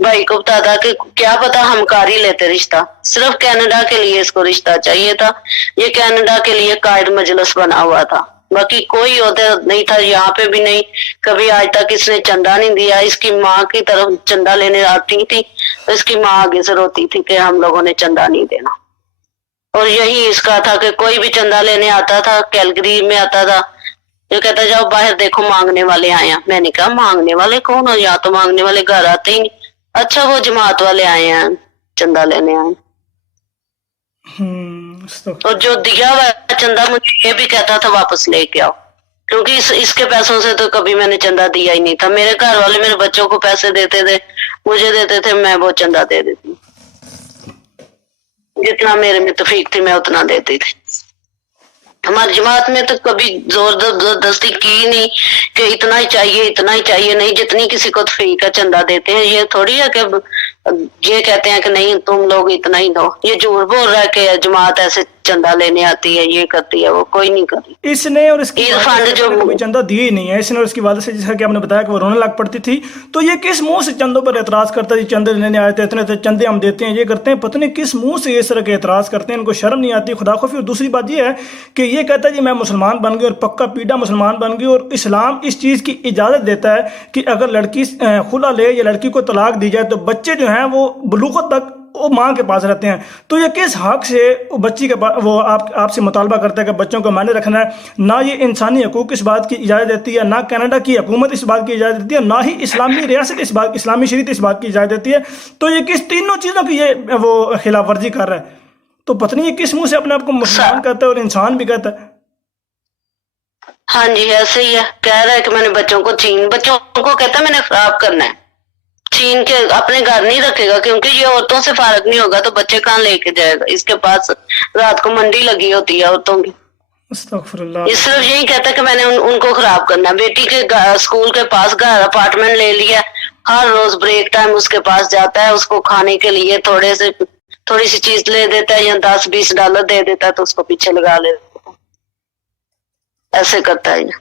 بھائی کو بتاتا کہ کیا پتا ہم کر ہی لیتے رشتہ، صرف کینیڈا کے لیے اس کو رشتہ چاہیے تھا، یہ کینیڈا کے لیے قائد مجلس بنا ہوا تھا، باقی کوئی عہدہ نہیں تھا، یہاں پہ بھی نہیں، کبھی آج تک اس نے چندہ نہیں دیا۔ اس کی ماں کی طرف چندہ لینے آتی تھی تو اس کی ماں آگے سے روتی تھی کہ ہم لوگوں نے چندہ نہیں دینا، اور یہی اس کا تھا کہ کوئی بھی چندہ لینے آتا تھا، کیلگری میں آتا تھا، یہ کہتا جاؤ باہر دیکھو مانگنے والے آئے ہیں۔ میں نے کہا مانگنے والے کون ہو، یہاں تو مانگنے والے گھر آتے ہی نہیں۔ اچھا وہ جماعت والے آئے ہیں، چندہ لینے آئے، اور جو دیا ہوا چندہ مجھے یہ بھی کہتا تھا واپس لے کے آؤ، کیونکہ اس کے پیسوں سے تو کبھی میں نے چندہ دیا ہی نہیں تھا۔ میرے گھر والے میرے بچوں کو پیسے دیتے تھے، مجھے دیتے تھے، میں وہ چندہ دے دیتی، جتنا میرے متفق تھی میں اتنا دیتی تھی۔ ہماری جماعت میں تو کبھی زور زبردستی کی نہیں کہ اتنا ہی چاہیے نہیں، جتنی کسی کو فری کا چندہ دیتے ہیں، یہ تھوڑی ہے کہ یہ کہتے ہیں کہ نہیں تم لوگ اتنا ہی دو۔ یہ جھوٹ بول رہا ہے کہ جماعت ایسے چندہ لینے آتی ہے، یہ کرتی ہے، وہ کوئی نہیں کرتی۔ اس نے اور اس کی عید فنڈ جو کوئی چندہ دیا ہی نہیں ہے، اس نے اور اس کی والد سے، جیسا کہ آپ نے بتایا کہ وہ رونے لگ پڑتی تھی، تو یہ کس منہ سے چندوں پر اعتراض کرتا ہے؟ چندے لینے آئے تھے، اتنے چندے ہم دیتے ہیں، یہ کرتے ہیں، پتہ نہیں کس منہ سے اس طرح کے اعتراض کرتے ہیں، ان کو شرم نہیں آتی، خدا خوفی۔ اور دوسری بات یہ ہے کہ یہ کہتا ہے جی میں مسلمان بن گئی اور پکا پیڈا مسلمان بن گئی، اور اسلام اس چیز کی اجازت دیتا ہے کہ اگر لڑکی خلا لے یا لڑکی کو طلاق دی جائے تو بچے جو ہیں وہ بلوغت تک وہ ماں کے پاس رہتے ہیں۔ تو یہ کس حق سے بچی کے پاس وہ آپ سے مطالبہ کرتا ہے کہ بچوں کو میں نے رکھنا ہے؟ نہ یہ انسانی حقوق اس بات کی اجازت دیتی ہے، نہ کینیڈا کی حکومت اس بات کی اجازت دیتی ہے، نہ ہی اسلامی ریاست اسلامی شریعت اس بات کی اجازت دیتی ہے۔ تو یہ کس تینوں چیزوں کی یہ وہ خلاف ورزی کر رہا ہے؟ تو پتہ نہیں یہ کس منہ سے اپنے آپ کو مسلمان کہتا ہے اور انسان بھی کہتا ہے۔ ہاں جی ایسے ہی ہے، کہہ رہا ہے کہ میں نے بچوں کو کہتا ہے میں نے خراب کرنا ہے، چھین کے اپنے گھر نہیں رکھے گا، کیونکہ یہ عورتوں سے فارغ نہیں ہوگا تو بچے کہاں لے کے جائے گا؟ اس کے پاس رات کو منڈی لگی ہوتی ہے عورتوں کی۔ استغفر اللہ۔ یہ صرف یہی کہتا ہے کہ میں نے ان کو خراب کرنا ہے۔ بیٹی کے اسکول کے پاس گھر اپارٹمنٹ لے لیا، ہر روز بریک ٹائم اس کے پاس جاتا ہے، اس کو کھانے کے لیے تھوڑی سی چیز لے دیتا ہے یا $10-20 دے دیتا ہے تو اس کو پیچھے لگا لیتا ہے، ایسے کرتا ہے۔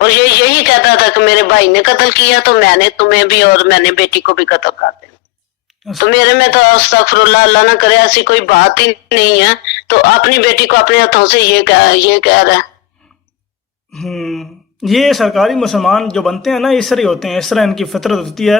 اور یہی کہتا تھا کہ میرے بھائی نے قتل کیا تو میں نے تمہیں بھی اور میں نے بیٹی کو بھی قتل کر دیا۔ تو میرے میں تو استغفر اللہ، اللہ نہ کرے ایسی کوئی بات ہی نہیں ہے، تو اپنی بیٹی کو اپنے ہاتھوں سے یہ کہہ رہا ہے۔ یہ سرکاری مسلمان جو بنتے ہیں نا اس طرح ہوتے ہیں، اس طرح ان کی فطرت ہوتی ہے،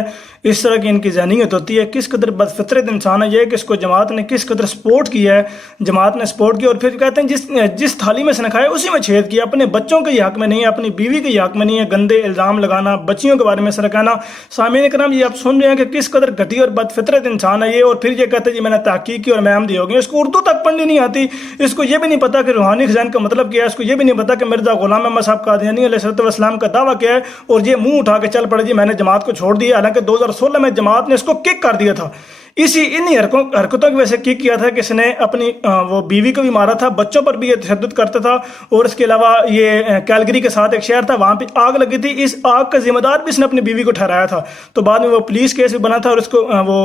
اس طرح کی ان کی ذہنیت ہوتی ہے۔ کس قدر بد فطرت انسان ہے یہ کہ اس کو جماعت نے کس قدر سپورٹ کیا ہے، جماعت نے سپورٹ کیا، اور پھر کہتے ہیں جس تھالی میں سے نہ کھائے اسی میں چھید کیا۔ اپنے بچوں کے حق میں نہیں ہے، اپنی بیوی کے حق میں نہیں ہے، گندے الزام لگانا، بچیوں کے بارے میں سر کہنا۔ سامعین کرام یہ آپ سن رہے ہیں کہ کس قدر گھٹی اور بد فطرت انسان ہے یہ، اور پھر یہ کہتے ہیں جی میں نے تحقیق کی اور میں احمدی ہو گئی۔ اس کو اردو تک پڑھنی نہیں آتی، اس کو یہ بھی نہیں پتا کہ روحانی خزان کا مطلب کیا ہے، اس کو یہ بھی نہیں پتا کہ مرزا غلام احمد صاحب قادیانی علیہ السلام کا دعویٰ کیا ہے، اور یہ منہ اٹھا کے چل پڑے جی میں نے جماعت کو چھوڑ دیا، حالانکہ 2016 میں جماعت نے اس کو کک کر دیا تھا۔ انہی حرکتوں کی وجہ سے کک کیا تھا کہ اس نے اپنی وہ بیوی کو بھی مارا تھا، بچوں پر بھی یہ تشدد کرتا تھا، اور اس کے علاوہ یہ کیلگری کے ساتھ ایک شہر تھا وہاں پہ آگ لگی تھی، اس آگ کا ذمہ دار بھی اس نے اپنی بیوی کو ٹھہرایا تھا۔ تو بعد میں وہ پولیس کیس بھی بنا تھا اور اس کو وہ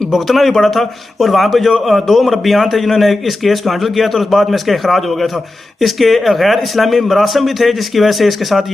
بھگتنا بھی پڑا تھا، اور وہاں پہ جو 2 مربیان تھے جنہوں نے اس کیس کو ہینڈل کیا تھا، اور اس بعد میں اس کا اخراج ہو گیا تھا۔ اس کے غیر اسلامی مراسم بھی تھے جس کی وجہ سے اس کے ساتھ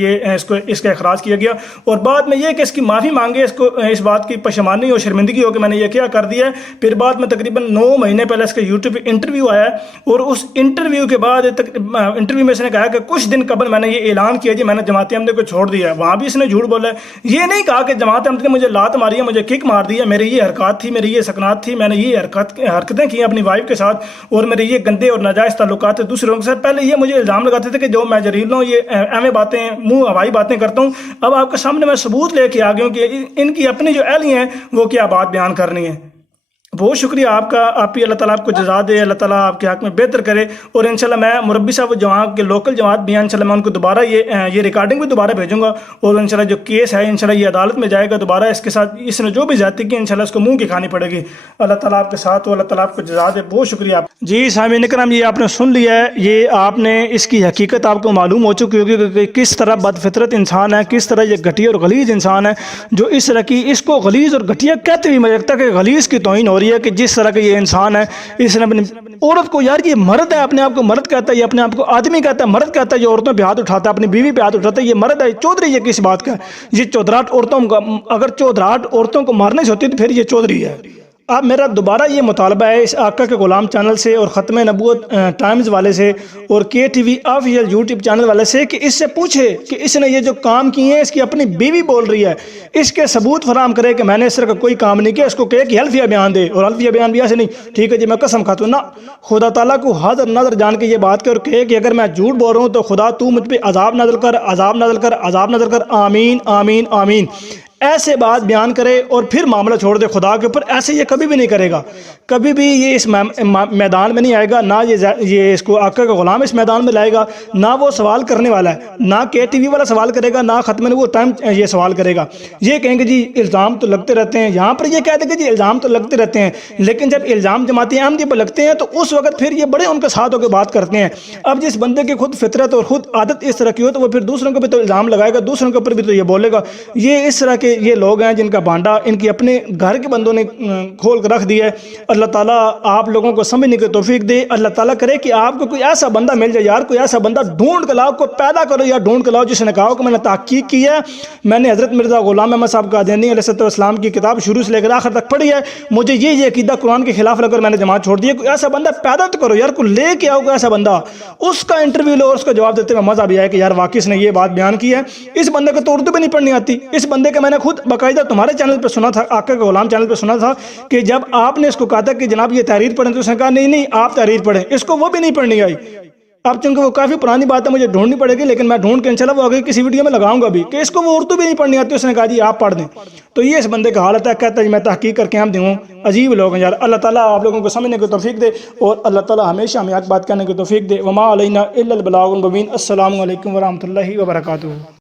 اس کا اخراج کیا گیا، اور بعد میں یہ کہ اس کی معافی مانگے، اس کو اس بات کی پشیمانی اور شرمندگی ہو کہ میں نے یہ کیا کر دیا ہے۔ پھر بعد میں تقریباً 9 مہینے پہلے اس کا یوٹیوب پہ انٹرویو آیا ہے، اور اس انٹرویو کے بعد انٹرویو میں اس نے کہا کہ کچھ دن قبل میں نے یہ اعلان کیا جی میں نے جماعت احمدیہ کو چھوڑ دیا ہے۔ وہاں بھی اس نے جھوٹ بولا ہے، یہ نہیں کہا کہ جماعت احمدیہ نے مجھے لات ماری ہے، مجھے کک مار دی ہے، میری یہ حرکات تھی، میری یہ سکنات تھی، میں نے یہ حرکتیں کی اپنی وائف کے ساتھ، اور میرے یہ گندے اور ناجائز تعلقات ہیں دوسرے لوگوں کے ساتھ۔ پہلے یہ مجھے الزام لگاتے تھے کہ جو میں جریل ہوں، یہ اہم باتیں منہ ہوائی باتیں کرتا ہوں، اب آپ کے سامنے میں ثبوت لے کے آ گیا ہوں کہ ان کی اپنی جو اہلیہ ہیں وہ کیا بات بیان کرنی ہے۔ بہت شکریہ آپ کا، آپ بھی اللہ تعالیٰ آپ کو جزا دے، اللہ تعالیٰ آپ کے حق میں بہتر کرے، اور انشاءاللہ میں مربی صاحب جو وہاں کے لوکل جماعت بھی ہیں انشاءاللہ میں ان کو دوبارہ یہ ریکارڈنگ بھی دوبارہ بھیجوں گا، اور انشاءاللہ جو کیس ہے انشاءاللہ یہ عدالت میں جائے گا دوبارہ، اس کے ساتھ اس نے جو بھی زیادتی کی انشاءاللہ اس کو منہ کی کھانی پڑے گی۔ اللہ تعالیٰ آپ کے ساتھ ہو، اللہ تعالیٰ آپ کو جزا دے، بہت شکریہ آپ۔ جی سامعین اکرام، یہ آپ نے سن لیا ہے، یہ آپ نے اس کی حقیقت آپ کو معلوم ہو چکی ہوگی کہ کس طرح بد فطرت انسان ہے، کس طرح یہ گھٹیا اور غلیظ انسان ہے، جو اس طرح کی اس کو غلیظ اور گھٹیا کہتے بھی مجھے لگتا ہے کہ غلیظ کی توہین ہو رہی ہے کہ جس طرح کا یہ انسان ہے، اس نے اپنی عورت کو، یار یہ مرد ہے، اپنے آپ کو مرد کہتا ہے، یہ اپنے آپ کو آدمی کہتا ہے، مرد کہتا ہے، جو عورتوں پہ ہاتھ اٹھاتا ہے، اپنی بیوی پہ ہاتھ اٹھاتا ہے، یہ مرد ہے، چودھری یہ کس بات کا ہے؟ یہ چودراہٹ عورتوں کا، اگر چودراہٹ عورتوں کو مارنے سے ہوتی تو پھر یہ چودھری ہے۔ اب میرا دوبارہ یہ مطالبہ ہے اس آقا کے غلام چینل سے اور ختم نبوت ٹائمز والے سے اور کے T V official YouTube channel والے سے کہ اس سے پوچھے کہ اس نے یہ جو کام کیے ہیں، اس کی اپنی بیوی بول رہی ہے، اس کے ثبوت فراہم کرے کہ میں نے اس طرح کا کوئی کام نہیں کیا، اس کو کہے کہ حلفیہ بیان دے، اور حلفیہ بیان بھی ایسے نہیں ٹھیک ہے جی میں قسم کھاتا ہوں، نہ، خدا تعالیٰ کو حاضر نظر جان کے یہ بات کر کہے کہ اگر میں جھوٹ بول رہا ہوں تو خدا تو مجھ پہ عذاب نازل کر، عذاب نازل کر، عذاب نازل کر، آمین آمین آمین، ایسے بات بیان کرے اور پھر معاملہ چھوڑ دے خدا کے اوپر۔ ایسے یہ کبھی بھی نہیں کرے گا، کبھی بھی یہ اس میدان میں نہیں آئے گا، نہ یہ اس کو آقا کا غلام اس میدان میں لائے گا، نہ وہ سوال کرنے والا ہے، نہ کے ٹی وی والا سوال کرے گا، نہ ختم نبوت ٹائم یہ سوال کرے گا۔ یہ کہیں گے جی الزام تو لگتے رہتے ہیں، یہاں پر یہ کہہ دیں کہ جی الزام تو لگتے رہتے ہیں، لیکن جب الزام جماعت احمدیہ پر لگتے ہیں تو اس وقت پھر یہ بڑے ان کے ساتھ ہو کے بات کرتے ہیں۔ اب جس بندے کی خود فطرت اور خود عادت اس طرح کی ہو تو وہ پھر دوسروں کو بھی تو الزام لگائے گا، دوسروں کے اوپر بھی تو یہ بولے گا۔ یہ اس طرح کے یہ لوگ ہیں جن کا بانڈا ان کی اپنے گھر کے بندوں نے کھول کر رکھ دیا ہے۔ اللہ تعالیٰ آپ لوگوں کو سمجھنے کی توفیق دے، اللہ تعالیٰ کرے کہ آپ کو کوئی ایسا بندہ مل جائے، یار کوئی ایسا بندہ ڈھونڈ کے لاؤ، کو پیدا کرو یا ڈھونڈ کے لاؤ جس نے کہا کہ میں نے تحقیق کی ہے، میں نے حضرت مرزا غلام احمد صاحب قادیانی علیہ السلام کی کتاب شروع سے لے کر آخر تک پڑھی ہے، مجھے یہ عقیدہ قرآن کے خلاف لگ کر میں نے جماعت چھوڑ دی ہے۔ کوئی ایسا بندہ پیدا تو کرو یار، کوئی لے کے آؤ کوئی ایسا بندہ، اس کا انٹرویو لو اور اس کا جواب دیتے میں مزہ بھی آئے کہ یار واقعی اس نے یہ بات بیان کی ہے۔ اس بندے کو تو اردو بھی نہیں پڑھنی آتی، اس بندے کا میں نے خود باقاعدہ تمہارے چینل پہ سنا تھا، آقا کے غلام چینل پہ سنا تھا کہ جب آپ نے اس کو کہا تھا کہ جناب یہ تحریر پڑھیں تو اس نے کہا نہیں نہیں آپ تحریر پڑھیں، اس کو وہ بھی نہیں پڑھنی آئی۔ اب چونکہ وہ کافی پرانی بات ہے مجھے ڈھونڈنی پڑے گی، لیکن میں ڈھونڈ کے انشاءاللہ وہ آگے کسی ویڈیو میں لگاؤں گا بھی کہ اس کو وہ اردو بھی نہیں پڑھنی آتی، اس نے کہا جی آپ پڑھ دیں۔ تو یہ اس بندے کا حالت ہے، کہتا ہے میں تحقیق کر کے ہم دوں، عجیب لوگ ہیں یار۔ اللہ تعالیٰ آپ لوگوں کو سمجھنے کی توفیق دے اور اللہ تعالیٰ ہمیشہ ہمیں حق بات کرنے کی توفیق دے۔ وما علینا الا البلاغ المبین۔ السلام علیکم ورحمۃ اللہ وبرکاتہ۔